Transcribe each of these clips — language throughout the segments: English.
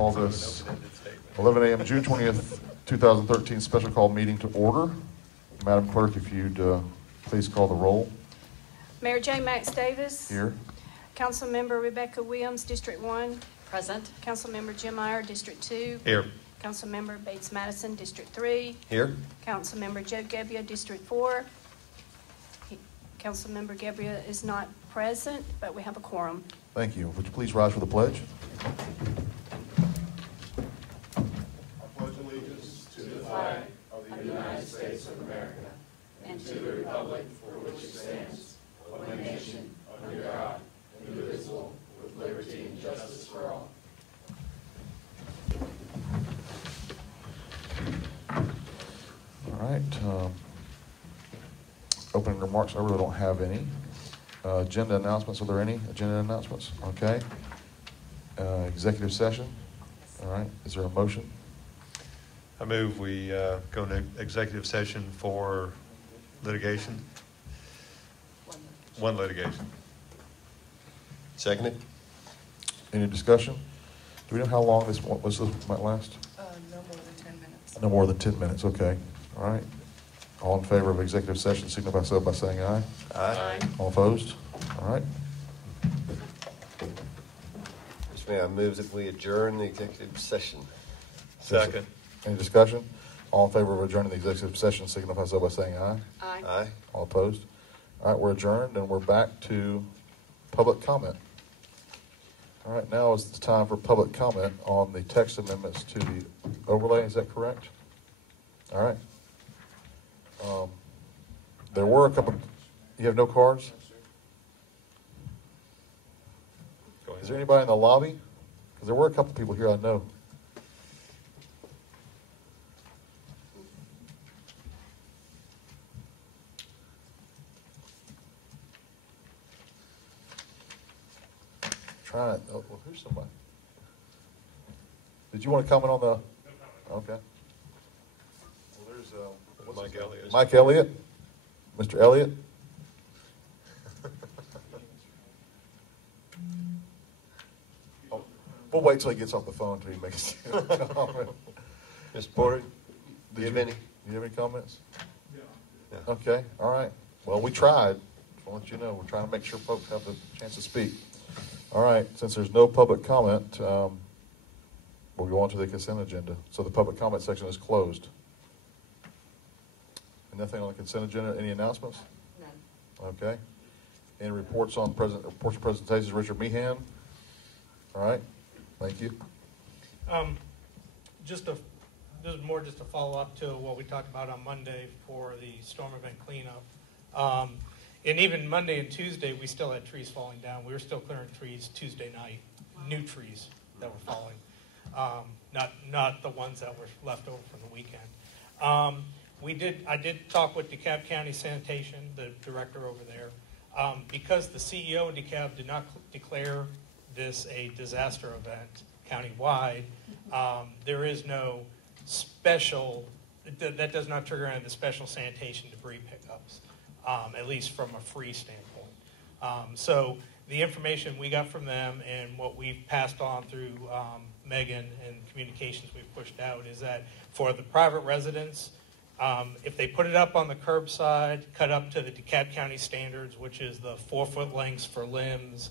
call this 11 a.m. June 20th, 2013 special call meeting to order. Madam Clerk, if you'd please call the roll. Mayor J. Max Davis. Here. Councilmember Rebecca Williams, District 1. Present. Councilmember Jim Meyer, District 2. Here. Councilmember Bates Madison, District 3. Here. Councilmember Joe Gebbia, District 4. Councilmember Gebbia is not present, but we have a quorum. Thank you. Would you please rise for the pledge? I pledge allegiance to the flag of the United States of America and to the republic for which it stands, one nation, under God, indivisible, with liberty and justice for all. All right. Opening remarks, I really don't have any. Agenda announcements, are there any agenda announcements? Okay. Executive session. All right. Is there a motion? I move we go into executive session for litigation. One litigation. Seconded. Any discussion? Do we know how long this might last? No more than 10 minutes. No more than 10 minutes. Okay. All right. All in favor of executive session, signify so by saying aye. Aye. All opposed? All right. Mr. Mayor, I move that we adjourn the executive session. Second. Any discussion? All in favor of adjourning the executive session, signify so by saying aye. Aye. Aye. All opposed? All right, we're adjourned, and we're back to public comment. All right, now is the time for public comment on the text amendments to the overlay. Is that correct? All right. There were a couple. You have no cards? Go ahead. Is there anybody in the lobby? Because there were a couple people here I know. Trying it. Oh, well, who's somebody? Did you want to comment on the? Okay. Well, there's Mike Elliott. Mike Elliott, Mr. Elliott. Oh, we'll wait till he gets off the phone till he makes a comment. Mr. Porter, do you have any? Do you have any comments? Yeah. Okay, all right. Well, we tried. I'll let you know. We're trying to make sure folks have the chance to speak. All right, since there's no public comment, we'll go on to the consent agenda. So the public comment section is closed. And nothing on the consent agenda. Any announcements? None. Okay. Any reports on reports and presentations? Richard Meehan. All right. Thank you. This is more just a follow-up to what we talked about on Monday for the storm event cleanup. And even Monday and Tuesday, we still had trees falling down. We were still clearing trees Tuesday night, new trees that were falling, not the ones that were left over from the weekend. I did talk with DeKalb County Sanitation, the director over there, because the CEO of DeKalb did not declare this a disaster event countywide. There is no special, that does not trigger any of the special sanitation debris pickups, at least from a free standpoint. So the information we got from them and what we've passed on through Megan and communications we've pushed out is that for the private residents, if they put it up on the curbside, cut up to the DeKalb County standards, which is the 4-foot lengths for limbs,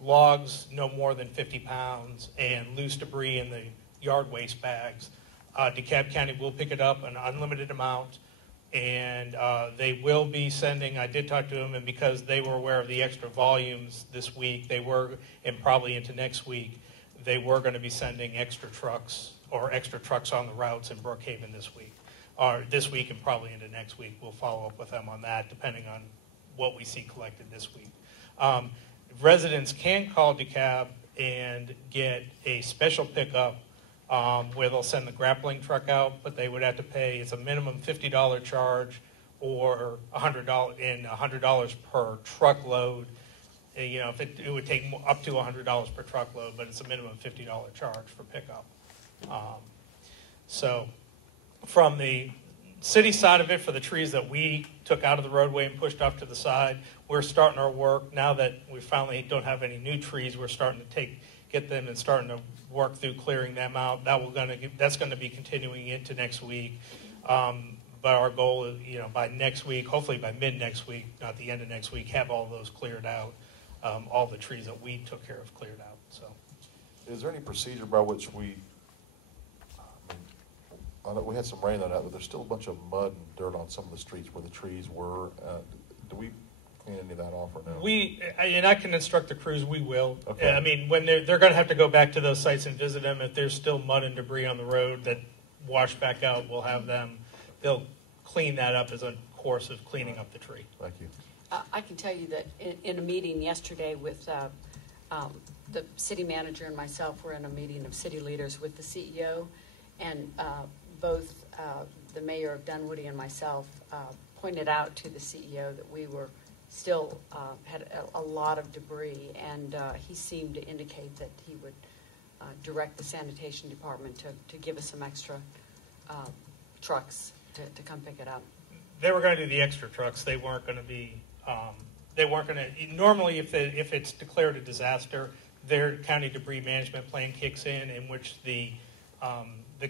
logs no more than 50 pounds, and loose debris in the yard waste bags, DeKalb County will pick it up an unlimited amount, and they will be sending, I did talk to them, and because they were aware of the extra volumes this week, they were, and probably into next week, they were going to be sending extra trucks on the routes in Brookhaven this week. Or this week and probably into next week. We'll follow up with them on that depending on what we see collected this week. Residents can call DeKalb and get a special pickup where they'll send the grappling truck out, but they would have to pay, it's a minimum $50 charge or $100 per truckload. You know, if it would take up to $100 per truckload, but it's a minimum $50 charge for pickup. So from the city side of it, for the trees that we took out of the roadway and pushed off to the side, we're starting our work. Now that we finally don't have any new trees, we're starting to get them and starting to work through clearing them out. That's going to be continuing into next week. But our goal is, by next week, hopefully by mid next week, not the end of next week, have all those cleared out, all the trees that we took care of cleared out. So, Is there any procedure by which I know we had some rain that night, but there's still a bunch of mud and dirt on some of the streets where the trees were. Do we clean any of that off or no? And I can instruct the crews, we will. Okay. I mean, when they're going to have to go back to those sites and visit them. If there's still mud and debris on the road that wash back out, we'll have them. They'll clean that up as a course of cleaning up the tree. Thank you. I can tell you that in a meeting yesterday with the city manager and myself, were in a meeting of city leaders with the CEO, and both the mayor of Dunwoody and myself pointed out to the CEO that we were still had a lot of debris, and he seemed to indicate that he would direct the sanitation department to give us some extra trucks to come pick it up. They were going to do the extra trucks. They weren't going to be. They weren't going to. Normally, if it's declared a disaster, their county debris management plan kicks in which the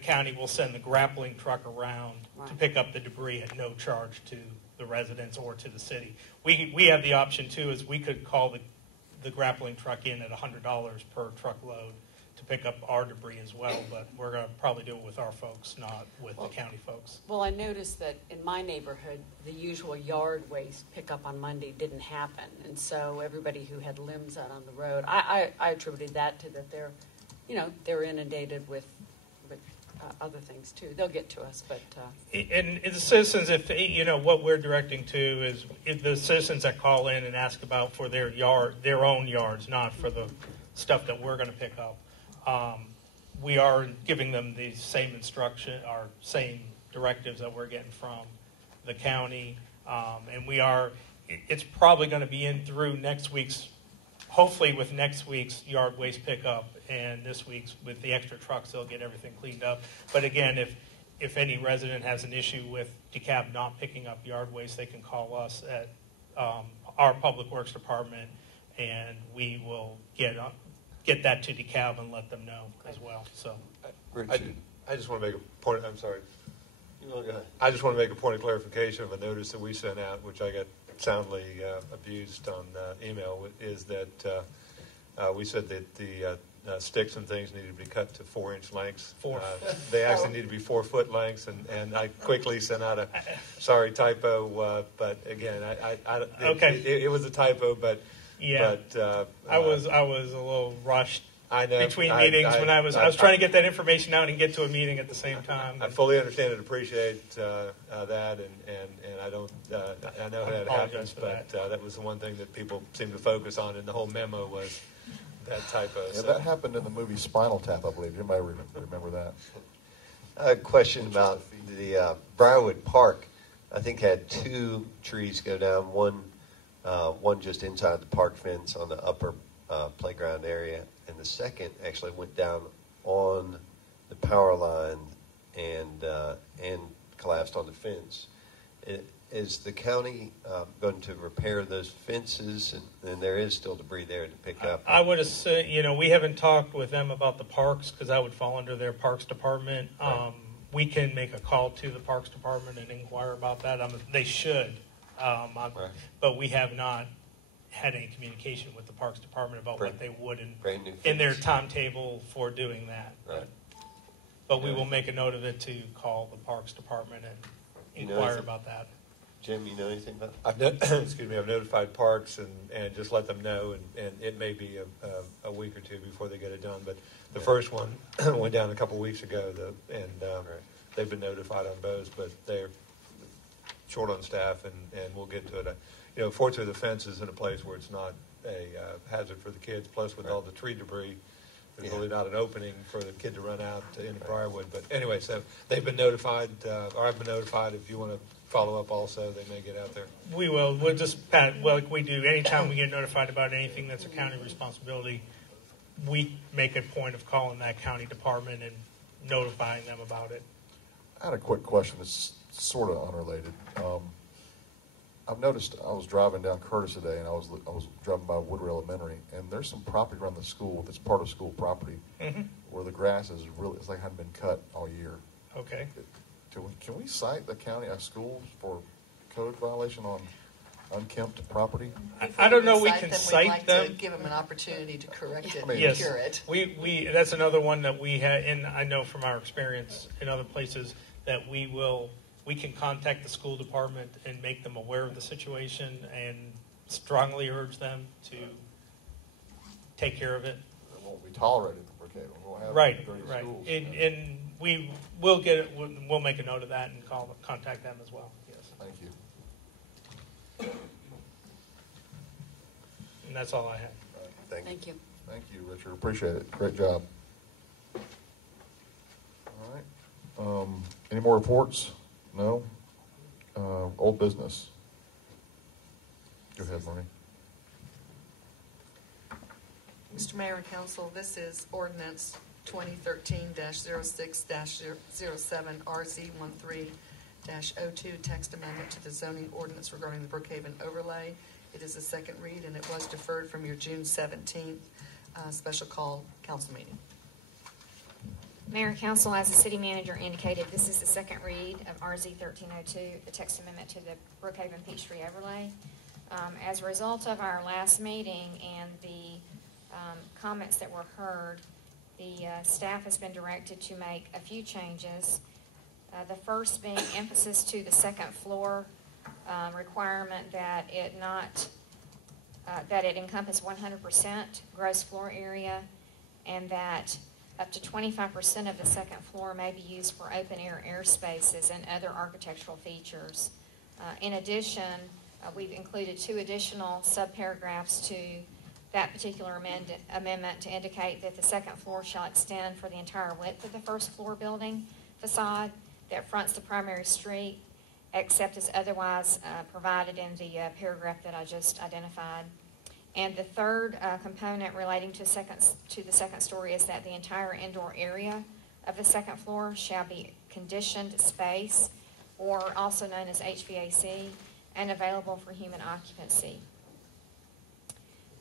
county will send the grappling truck around to pick up the debris at no charge to the residents or to the city. We have the option too, is we could call the grappling truck in at $100 per truckload to pick up our debris as well, but we're going to probably do it with our folks, not with the county folks. Well, I noticed that in my neighborhood, the usual yard waste pickup on Monday didn't happen, and so everybody who had limbs out on the road, I attributed that to that they're inundated with other things too. They'll get to us, but and the citizens, if what we're directing to is if the citizens that call in and ask about for their own yards, not for the stuff that we're going to pick up. We are giving them the same instruction, or same directives that we're getting from the county, and it's probably going to be in through next week's, hopefully with next week's yard waste pickup, and this week's with the extra trucks, they'll get everything cleaned up. But again, if any resident has an issue with DeKalb not picking up yard waste, they can call us at our Public Works Department, and we will get that to DeKalb and let them know as well. So, I just want to make a point. I'm sorry. Go ahead. I just want to make a point of clarification of a notice that we sent out, which I got soundly abused on email, is that we said that the sticks and things needed to be cut to 4-inch lengths. They actually need to be 4-foot lengths, and I quickly sent out a sorry typo, but again, it was a typo, but yeah, but I was a little rushed. I know Between meetings when I was trying to get that information out and get to a meeting at the same time. I fully understand and appreciate that, and I don't. I know that happens, but that was the one thing that people seem to focus on in the whole memo was that typo. Yeah, So. that happened in the movie Spinal Tap, I believe. You might remember that. A question about the Briarwood Park. I think had 2 trees go down. One just inside the park fence on the upper playground area, and the second actually went down on the power line and collapsed on the fence. Is the county going to repair those fences? And there is still debris there to pick up. I would assume, we haven't talked with them about the parks because that would fall under their parks department. Right. We can make a call to the parks department and inquire about that. They should, Right. but we have not had any communication with the parks department about what they would in their timetable for doing that. Right. But we will make a note of it to call the parks department and inquire about that. Jim, you know anything about that? I've notified parks and just let them know, and it may be a week or 2 before they get it done. But the first one went down a couple weeks ago, and they've been notified on both, but they're short on staff, and we'll get to it. Fortunately, the fence is in a place where it's not a hazard for the kids. Plus, with all the tree debris, there's really not an opening for the kid to run out into Briarwood. But anyway, so they've been notified, or I've been notified. If you want to follow up also, they may get out there. We will. We'll just, like we do, anytime we get notified about anything that's a county responsibility, we make a point of calling that county department and notifying them about it. I had a quick question. It's sort of unrelated. I've noticed, I was driving down Curtis today, and I was driving by Woodward Elementary, and there's some property around the school that's part of school property where the grass is really, it's like hadn't been cut all year. Okay. Can we cite the county schools for code violation on unkempt property? I don't know we Before can We'd cite like them. to give them an opportunity to correct it I mean, and Yes, cure it. we that's another one that we have, and I know from our experience in other places that we can contact the school department and make them aware of the situation and strongly urge them to take care of it. It won't be tolerated in Brookhaven. We'll have Right, 30 right, schools. and we will get it. We'll make a note of that and contact them as well. Yes, Thank you. and that's all I have. All right. Thank you. Thank you, Richard. Appreciate it. Great job. All right. Any more reports? No? Old business. Go ahead, Marnie. Mr. Mayor and Council, this is ordinance 2013-06-07 RZ13-02 text amendment to the zoning ordinance regarding the Brookhaven overlay. It is a second read, and it was deferred from your June 17th special call council meeting. Mayor and Council, as the city manager indicated, this is the second read of RZ 1302, the text amendment to the Brookhaven Peachtree overlay. As a result of our last meeting and the comments that were heard, the staff has been directed to make a few changes. The first being emphasis to the second floor requirement that it encompass 100% gross floor area, and that up to 25% of the second floor may be used for open-air airspaces and other architectural features. In addition, we've included two additional subparagraphs to that particular amendment to indicate that the second floor shall extend for the entire width of the first floor building facade that fronts the primary street, except as otherwise provided in the paragraph that I just identified. And the third component relating to the second story is that the entire indoor area of the second floor shall be conditioned space, or also known as HVAC, and available for human occupancy.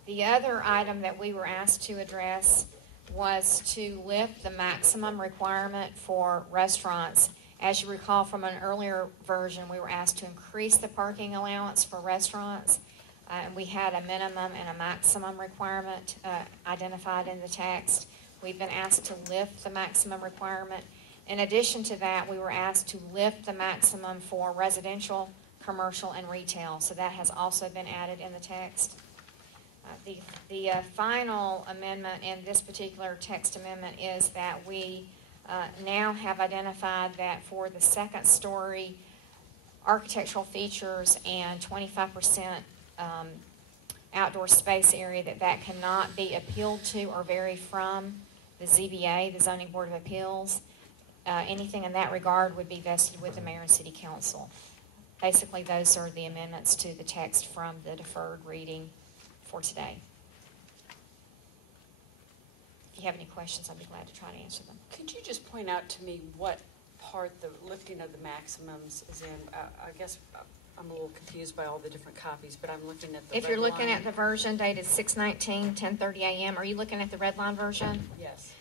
The other item that we were asked to address was to lift the maximum requirement for restaurants. As you recall from an earlier version, we were asked to increase the parking allowance for restaurants. And we had a minimum and a maximum requirement identified in the text. We've been asked to lift the maximum requirement. In addition to that, we were asked to lift the maximum for residential, commercial, and retail. So that has also been added in the text. The final amendment in this particular text amendment is that we now have identified that for the second story architectural features and 25% outdoor space area, that cannot be appealed to or vary from the ZBA, the Zoning Board of Appeals. Anything in that regard would be vested with the mayor and city council. Basically, those are the amendments to the text from the deferred reading for today. If you have any questions, I'd be glad to try to answer them. Could you just point out to me what part the lifting of the maximums is in? I guess I'm a little confused by all the different copies, but I'm looking at the If you're red looking line. at the version dated 6/19, 10:30 a.m., are you looking at the red line version? Yes.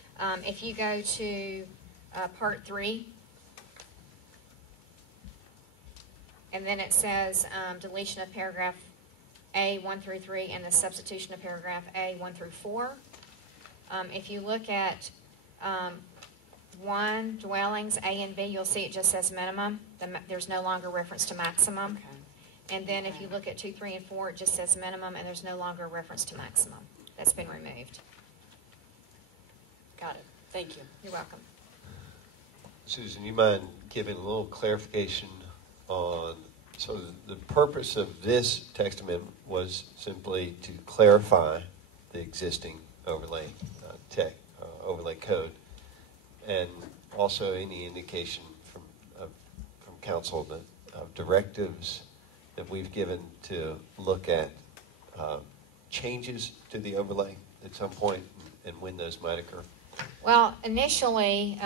If you go to Part 3, and then it says deletion of paragraph A 1 through 3 and the substitution of paragraph A 1 through 4. If you look at 1, dwellings, A and B, you'll see it just says minimum. There's no longer reference to maximum. Okay. And then if you look at 2, 3, and 4, it just says minimum, and there's no longer a reference to maximum. That's been removed. Got it. Thank you. You're welcome. Susan, you mind giving a little clarification on, so the purpose of this text amendment was simply to clarify the existing overlay overlay code, and also any indication from council of directives that we've given to look at changes to the overlay at some point, and when those might occur. Well, initially,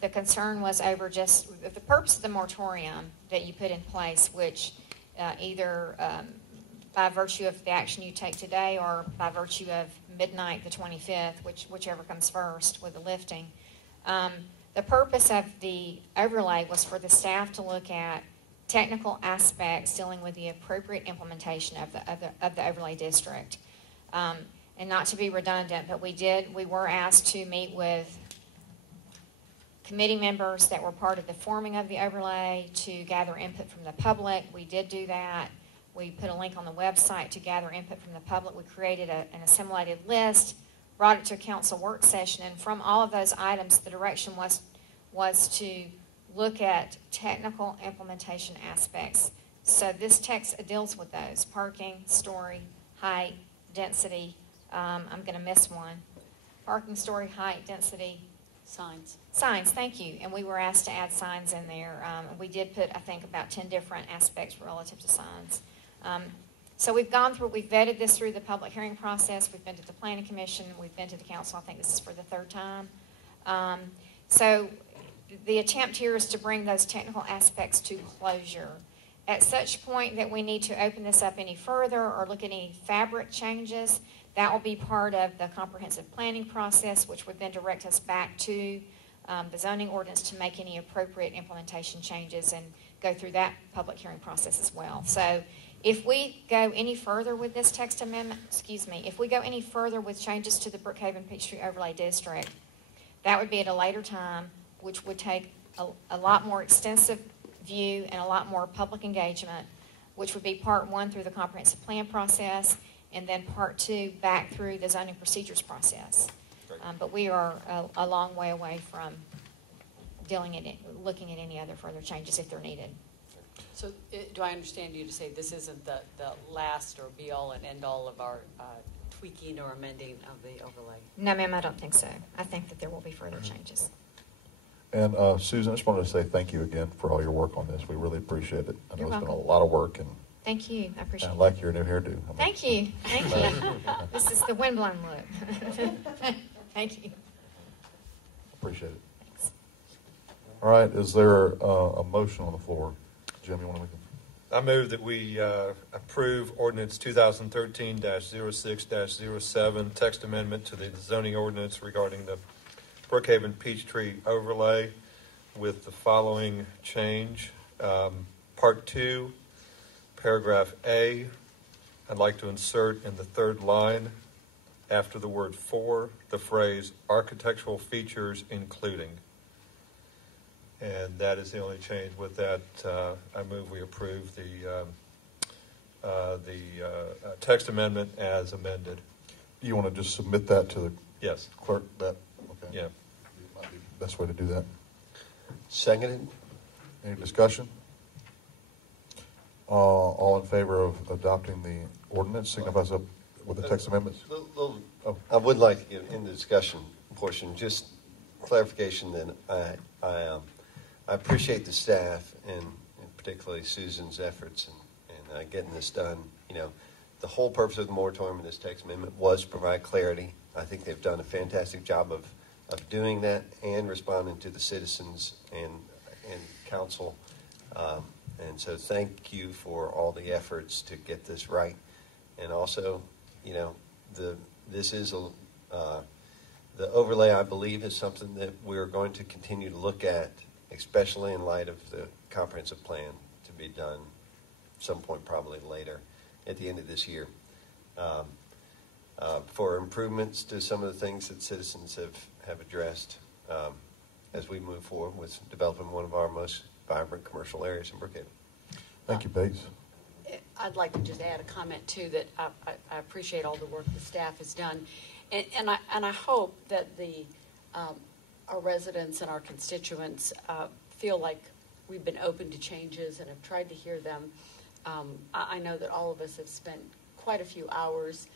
the concern was over just the purpose of the moratorium that you put in place, which either by virtue of the action you take today or by virtue of midnight the 25th, whichever comes first with the lifting. The purpose of the overlay was for the staff to look at technical aspects dealing with the appropriate implementation of the overlay district. And not to be redundant, but we were asked to meet with committee members that were part of the forming of the overlay to gather input from the public. We did do that. We put a link on the website to gather input from the public. We created an assimilated list, brought it to a council work session, and from all of those items, the direction was to look at technical implementation aspects. So this text deals with those: parking, story, height, density. I'm going to miss one. Parking, story, height, density. Signs. Signs, thank you. And we were asked to add signs in there. We did put, I think, about 10 different aspects relative to signs. So we've vetted this through the public hearing process. We've been to the Planning Commission. We've been to the council. I think this is for the third time. So the attempt here is to bring those technical aspects to closure. At such point that we need to open this up any further or look at any fabric changes, that will be part of the comprehensive planning process, which would then direct us back to the zoning ordinance to make any appropriate implementation changes and go through that public hearing process as well. So if we go any further with this text amendment, if we go any further with changes to the Brookhaven Peachtree Overlay District, that would be at a later time, which would take a lot more extensive view and a lot more public engagement, which would be part one through the comprehensive plan process, and then part two back through the zoning procedures process. But we are a long way away from looking at any other further changes if they're needed. So do I understand you to say this isn't the last or be-all and end-all of our tweaking or amending of the overlay? No, ma'am, I don't think so. I think that there will be further changes. And Susan, I just wanted to say thank you again for all your work on this. We really appreciate it. I know You're it's been a welcome. lot of work, and Thank you. I appreciate I it. like your new hairdo. Thank you. Thank you. This is the windblown look. Thank you. Appreciate it. Thanks. All right, is there a motion on the floor? Jim, you want to make a... I move that we approve ordinance 2013-06-07, text amendment to the zoning ordinance regarding the Brookhaven Peachtree overlay with the following change. Part 2, paragraph A, I'd like to insert in the third line, after the word for, the phrase architectural features including. And that is the only change. With that, I move we approve the text amendment as amended. You want to just submit that to the Yes. clerk? That okay? Yeah. Might be the best way to do that. Seconded. Any discussion? All in favor of adopting the ordinance, signifies up with the text amendments. Oh. I would like to get in the discussion portion, just clarification that I appreciate the staff and particularly Susan's efforts in getting this done. You know, the whole purpose of the moratorium in this text amendment was to provide clarity. I think they've done a fantastic job of doing that and responding to the citizens and council. And so thank you for all the efforts to get this right. And also, you know, this is the overlay, I believe, is something that we're going to continue to look at, especially in light of the comprehensive plan to be done some point probably later at the end of this year. For improvements to some of the things that citizens have addressed as we move forward with developing one of our most vibrant commercial areas in Brookhaven. Thank you, Bates. I'd like to just add a comment too, that I appreciate all the work the staff has done, and I hope that our residents and our constituents feel like we've been open to changes and have tried to hear them. I know that all of us have spent quite a few hours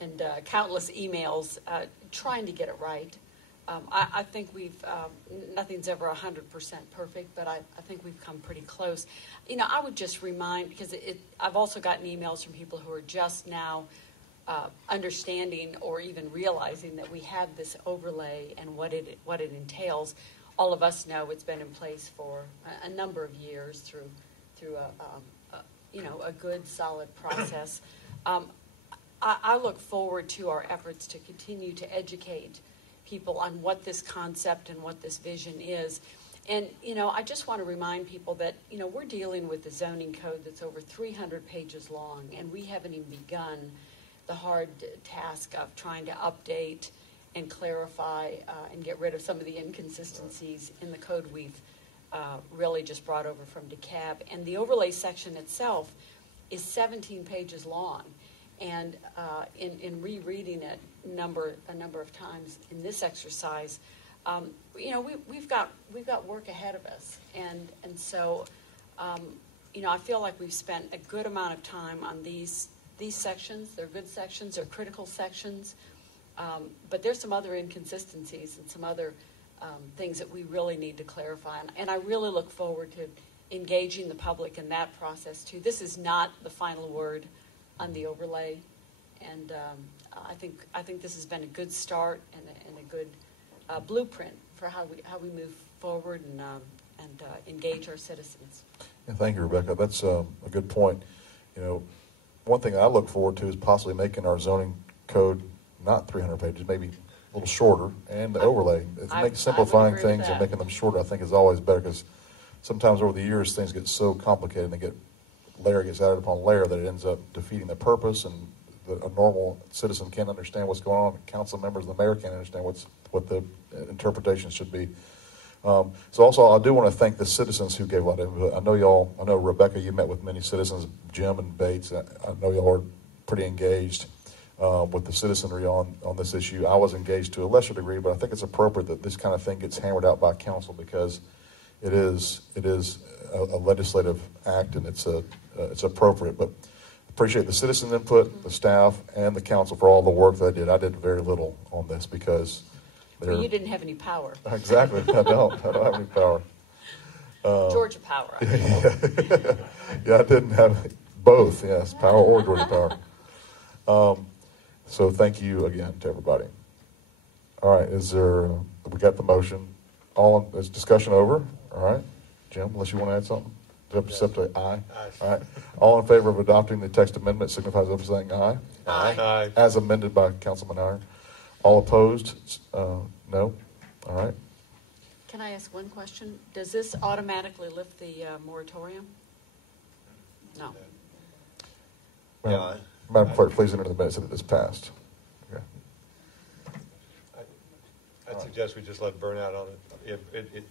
and countless emails trying to get it right. I think nothing's ever 100% perfect, but I think we've come pretty close. You know, I would just remind, because I've also gotten emails from people who are just now understanding or even realizing that we had this overlay and what it entails. All of us know it's been in place for a number of years through a good, solid process. I look forward to our efforts to continue to educate people on what this concept and what this vision is. And, I just want to remind people that, we're dealing with a zoning code that's over 300 pages long, and we haven't even begun the hard task of trying to update and clarify and get rid of some of the inconsistencies in the code we've really just brought over from DeKalb. And the overlay section itself is 17 pages long. And in rereading it a number of times in this exercise, we've got work ahead of us, and so I feel like we've spent a good amount of time on these sections. They're good sections, they're critical sections, but there's some other inconsistencies and some other things that we really need to clarify, and I really look forward to engaging the public in that process too. This is not the final word on the overlay, and I think this has been a good start and a good blueprint for how we move forward and engage our citizens. Yeah, thank you, Rebecca. That's a good point. One thing I look forward to is possibly making our zoning code not 300 pages, maybe a little shorter, and the overlay. Simplifying things and making them shorter, I think, is always better, because sometimes over the years things get so complicated and layer gets added upon layer that it ends up defeating the purpose, and a normal citizen can't understand what's going on. Council members and the mayor can't understand what the interpretation should be. So also, I do want to thank the citizens who gave a lot of input. I know Rebecca, you met with many citizens, Jim and Bates. I know y'all are pretty engaged with the citizenry on this issue. I was engaged to a lesser degree, but I think it's appropriate that this kind of thing gets hammered out by council, because it is a legislative act, and it's appropriate. But appreciate the citizen input, the staff, and the council for all the work that I did. I did very little on this because you didn't have any power. Exactly. I don't have any power. Georgia power. Yeah, I didn't have both. Yes, power or Georgia power. So thank you again to everybody. All right, we got the motion. Is discussion over? All right, Jim, unless you want to add something? Except aye. Aye. All right. All in favor of adopting the text amendment signifies by saying aye. Aye. Aye. As amended by Councilman Iyer. All opposed? No. All right. Can I ask one question? Does this automatically lift the moratorium? No. Yeah. Madam Clerk, please enter the minutes that it is passed. Okay. I'd suggest we just let it burn out on it.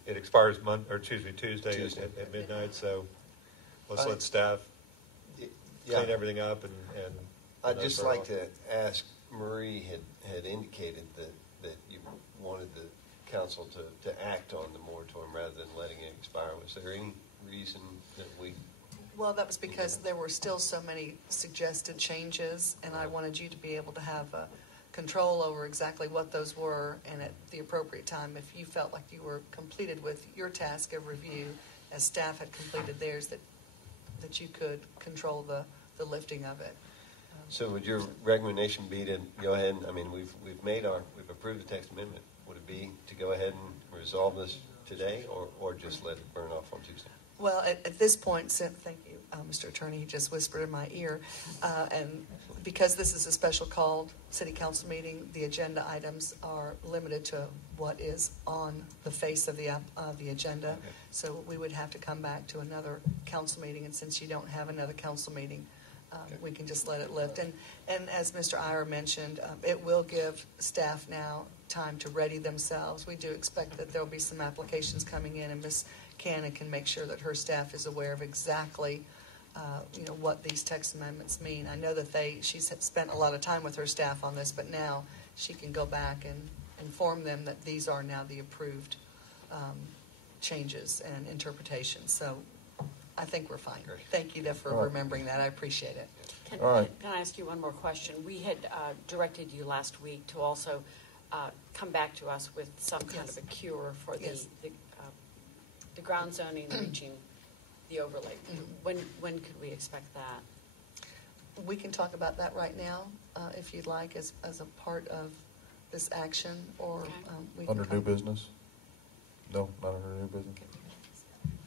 It expires Tuesday at midnight, so let's let staff clean everything up and I'd just like to ask, Marie had indicated that you wanted the council to act on the moratorium rather than letting it expire. Was there any reason that we... Well, that was because there were still so many suggested changes, and I wanted you to be able to have control over exactly what those were, and at the appropriate time, if you felt like you were completed with your task of review, as staff had completed theirs, that you could control the lifting of it. So would your recommendation be to go ahead and, we've approved the text amendment. Would it be to go ahead and resolve this today, or just let it burn off on Tuesday? Well, at this point, thank you, Mr. Attorney, he just whispered in my ear, and because this is a special called city council meeting, the agenda items are limited to what is on the face of the agenda. Okay. So we would have to come back to another council meeting, and since you don't have another council meeting, we can just let it lift. And as Mr. Iyer mentioned, it will give staff now time to ready themselves. We do expect that there will be some applications coming in, and Ms. Cannon can make sure that her staff is aware of exactly what these text amendments mean. I know that she's spent a lot of time with her staff on this, but now she can go back and inform them that these are now the approved changes and interpretations. So I think we're fine. Great. Thank you for remembering that. I appreciate it. Can All right. I ask you one more question? We had directed you last week to also come back to us with some kind of a cure for the ground zoning reaching the overlay. When could we expect that? We can talk about that right now, if you'd like, as a part of this action, or Okay. we can Under new business? No, not under new business?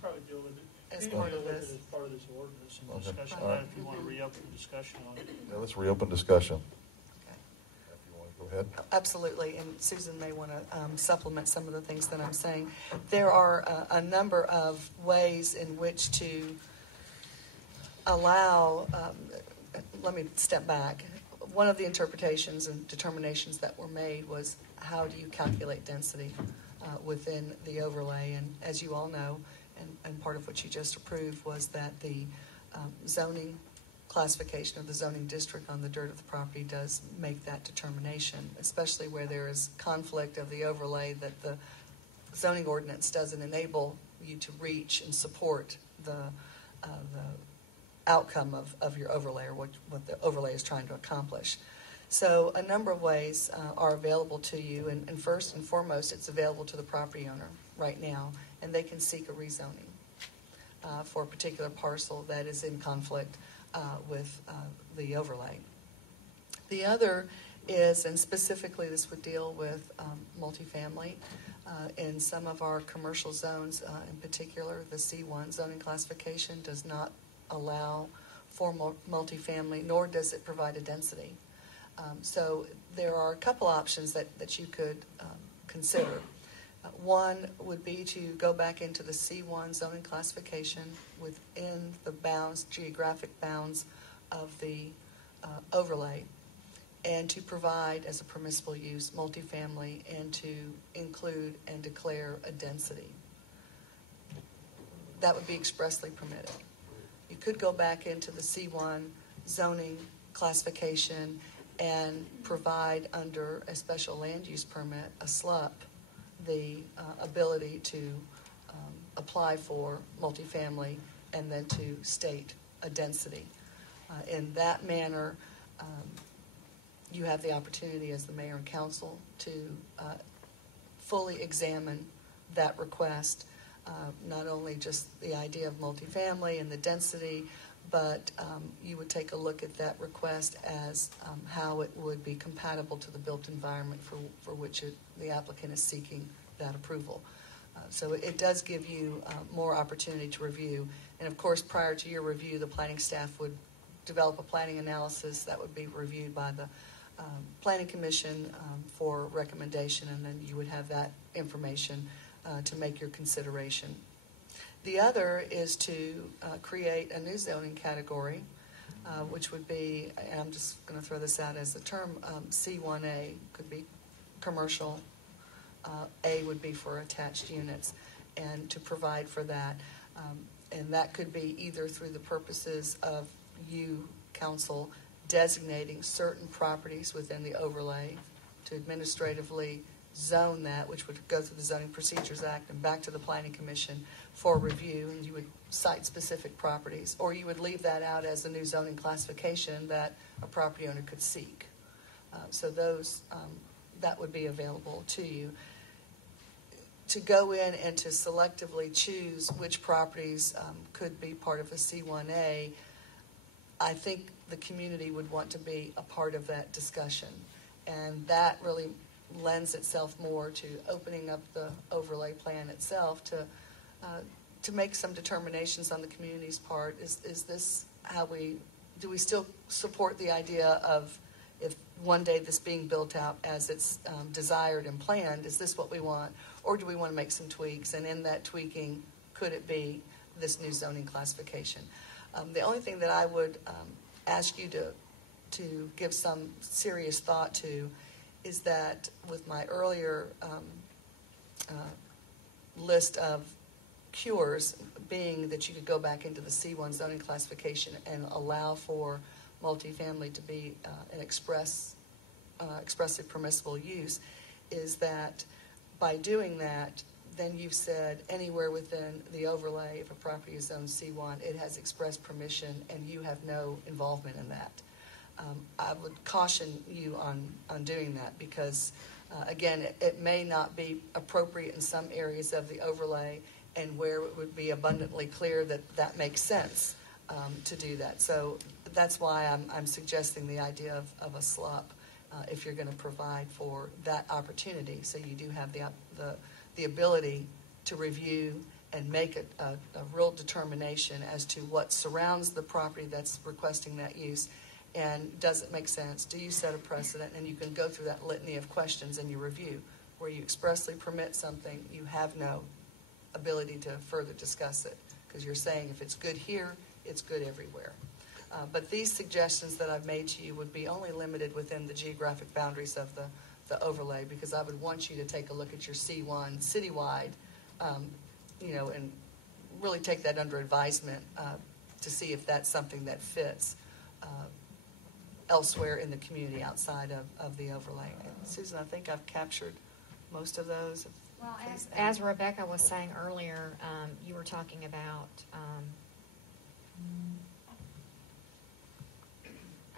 Probably deal with it. As You part deal of with this. it as part of this ordinance and Okay. discussion All on right. that, if you want to re-up the discussion on it. Yeah, let's reopen discussion. Okay. If you want to go ahead. Absolutely, and Susan may want to supplement some of the things that I'm saying. There are a number of ways in which to allow, let me step back. One of the interpretations and determinations that were made was, how do you calculate density within the overlay? And as you all know, and part of what you just approved was that the zoning classification of the zoning district on the dirt of the property does make that determination, especially where there is conflict of the overlay that the zoning ordinance doesn't enable you to reach and support the outcome of your overlay, or what the overlay is trying to accomplish. So a number of ways are available to you, and first and foremost, it's available to the property owner right now, and they can seek a rezoning for a particular parcel that is in conflict with the overlay. The other is, and specifically this would deal with multifamily, in some of our commercial zones, in particular the C1 zoning classification does not allow for multifamily, nor does it provide a density. So there are a couple options that you could consider. One would be to go back into the C1 zoning classification within the bounds, geographic bounds of the overlay, and to provide as a permissible use multifamily, and to include and declare a density. That would be expressly permitted. You could go back into the C1 zoning classification and provide under a special land use permit, a SLUP, the ability to apply for multifamily and then to state a density. In that manner, you have the opportunity as the mayor and council to fully examine that request, not only just the idea of multifamily and the density, but you would take a look at that request as how it would be compatible to the built environment for which the applicant is seeking that approval. So it does give you more opportunity to review. And of course, prior to your review, the planning staff would develop a planning analysis that would be reviewed by the Planning Commission for recommendation, and then you would have that information to make your consideration. The other is to create a new zoning category, which would be, and I'm just going to throw this out as the term, C1A, could be commercial, A would be for attached units, and to provide for that. And that could be either through the purposes of you, council, designating certain properties within the overlay to administratively zone that, which would go through the Zoning Procedures Act and back to the Planning Commission for review, and you would cite specific properties, or you would leave that out as a new zoning classification that a property owner could seek. So those, that would be available to you. To go in and to selectively choose which properties could be part of a C1A, I think the community would want to be a part of that discussion. And that really lends itself more to opening up the overlay plan itself to make some determinations on the community's part. Is this how do we still support the idea of, if one day this being built out as it's desired and planned, is this what we want? Or do we want to make some tweaks? And in that tweaking, could it be this new zoning classification? The only thing that I would ask you to give some serious thought to is that with my earlier list of cures, being that you could go back into the C1 zoning classification and allow for multifamily to be an expressly permissible use, is that by doing that, then you've said anywhere within the overlay, if a property is zoned C1, it has express permission and you have no involvement in that. I would caution you on doing that because, again, it may not be appropriate in some areas of the overlay, and where it would be abundantly clear that that makes sense. to do that. So that's why I'm suggesting the idea of a SLUP if you're going to provide for that opportunity. So you do have the ability to review and make a real determination as to what surrounds the property that's requesting that use. And does it make sense? Do you set a precedent? And you can go through that litany of questions in your review. Where you expressly permit something, you have no ability to further discuss it. Because you're saying if it's good here, it's good everywhere. But these suggestions that I've made to you would be only limited within the geographic boundaries of the overlay, because I would want you to take a look at your C1 citywide, and really take that under advisement to see if that's something that fits elsewhere in the community outside of the overlay. And Susan, I think I've captured most of those. Well, as Rebecca was saying earlier, you were talking about,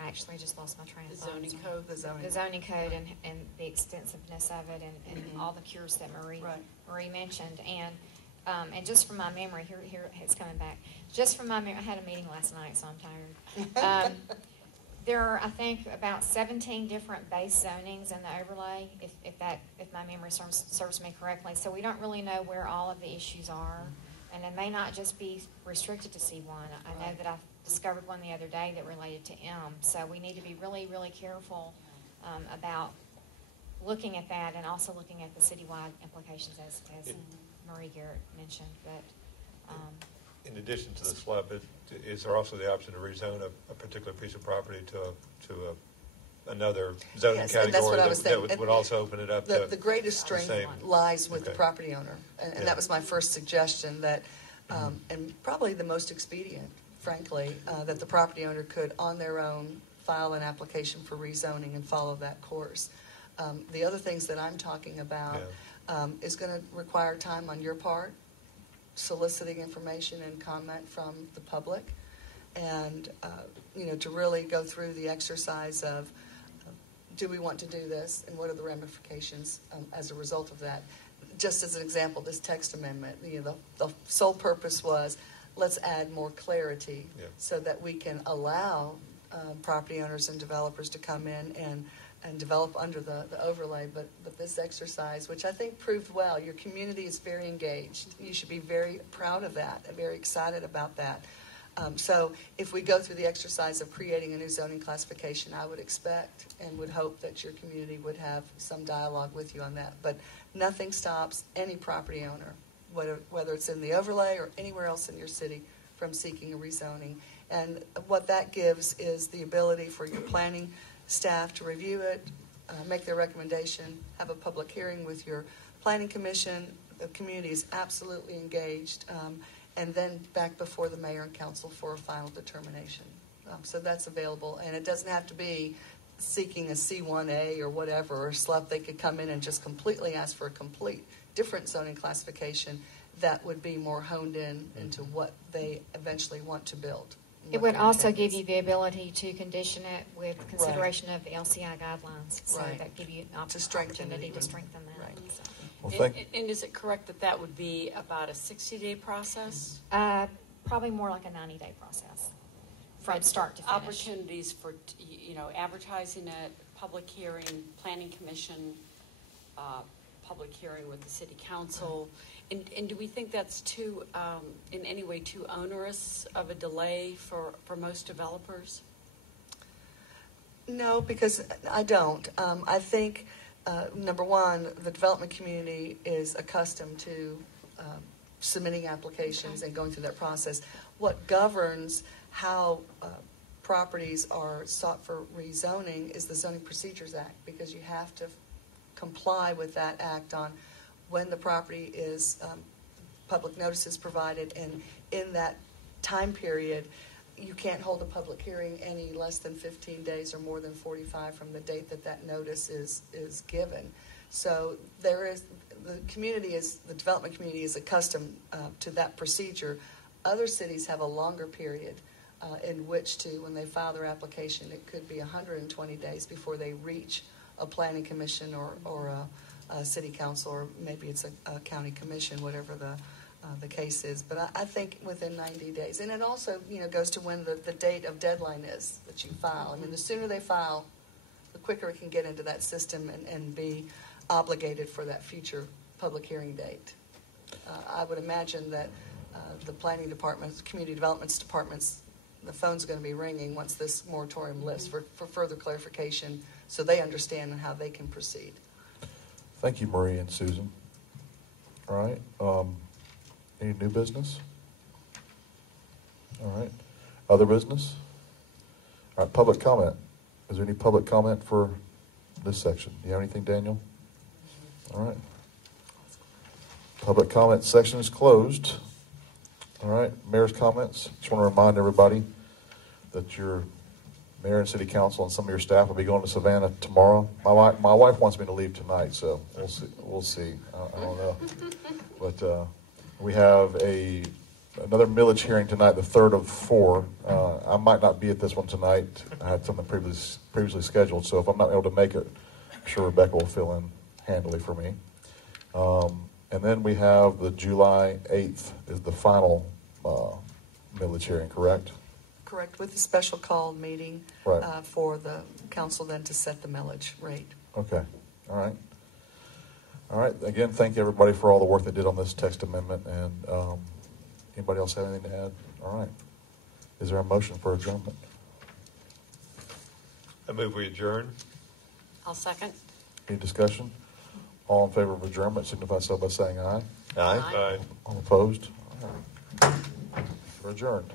I actually just lost my train of thought. zoning code. The zoning code and the extensiveness of it and all the cures that Marie mentioned. And just from my memory, here it's coming back. Just from my memory, I had a meeting last night, so I'm tired. There are, I think, about 17 different base zonings in the overlay, if my memory serves me correctly. So we don't really know where all of the issues are, and it may not just be restricted to C1. I know that I discovered one the other day that related to M. So we need to be really, really careful about looking at that, and also looking at the citywide implications, as Marie Garrett mentioned. But in addition to the SLUP, is there also the option to rezone a particular piece of property to another zoning category that's what I was saying. that would also open it up to the greatest strength lies with the property owner, and that was my first suggestion, that and probably the most expedient, frankly, that the property owner could on their own file an application for rezoning and follow that course. The other things that I'm talking about is going to require time on your part, soliciting information and comment from the public, and to really go through the exercise of do we want to do this, and what are the ramifications as a result of that. Just as an example, this text amendment, the sole purpose was let's add more clarity so that we can allow property owners and developers to come in and develop under the overlay. But this exercise, which I think proved well, your community is very engaged. You should be very proud of that and very excited about that. So if we go through the exercise of creating a new zoning classification, I would expect and would hope that your community would have some dialogue with you on that. But nothing stops any property owner, whether it's in the overlay or anywhere else in your city, from seeking a rezoning. And what that gives is the ability for your planning staff to review it, make their recommendation, have a public hearing with your planning commission. The community is absolutely engaged, and then back before the mayor and council for a final determination. So that's available, and it doesn't have to be seeking a C1A or whatever, or SLUP. They could come in and just completely ask for a complete different zoning classification that would be more honed in into what they eventually want to build. It would also give you the ability to condition it with consideration of the LCI guidelines. So that give you an opportunity to strengthen that. Right. So. Well, and is it correct that would be about a 60-day process? Probably more like a 90-day process from start to finish. Opportunities for, advertising it, public hearing, planning commission, public hearing with the city council. And do we think that's too, in any way, too onerous of a delay for most developers? No, because I don't. I think, number one, the development community is accustomed to submitting applications and going through that process. What governs how properties are sought for rezoning is the Zoning Procedures Act, because you have to comply with that act on when the property is public notice is provided, and in that time period you can't hold a public hearing any less than 15 days or more than 45 from the date that notice is given. So the development community is accustomed to that procedure. Other cities have a longer period in which to, when they file their application, it could be 120 days before they reach a planning commission or a city council, or maybe it's a county commission, whatever the the case is. But I think within 90 days. And it also, goes to when the date of deadline is that you file. I mean, the sooner they file, the quicker it can get into that system and be obligated for that future public hearing date. I would imagine that the planning departments, community developments departments, the phone's going to be ringing once this moratorium lifts for further clarification so they understand how they can proceed. Thank you, Marie and Susan. All right. Any new business? All right. Other business? All right, public comment. Is there any public comment for this section? Do you have anything, Daniel? All right. Public comment section is closed. All right, mayor's comments. Just want to remind everybody that your mayor and city council and some of your staff will be going to Savannah tomorrow. My wife wants me to leave tonight, so we'll see. We'll see. I don't know, but we have another millage hearing tonight, the third of 4. I might not be at this one tonight. I had something previously scheduled, so if I'm not able to make it, I'm sure Rebecca will fill in handily for me. And then we have the July 8th is the final millage hearing, correct? Correct, with a special called meeting Right. For the council then to set the millage rate. Okay. All right. All right. Again, thank you everybody for all the work they did on this text amendment. And anybody else have anything to add? All right. Is there a motion for adjournment? I move we adjourn. I'll second. Any discussion? All in favor of adjournment signify so by saying aye. Aye. Aye. Aye. All opposed? All right. We're adjourned.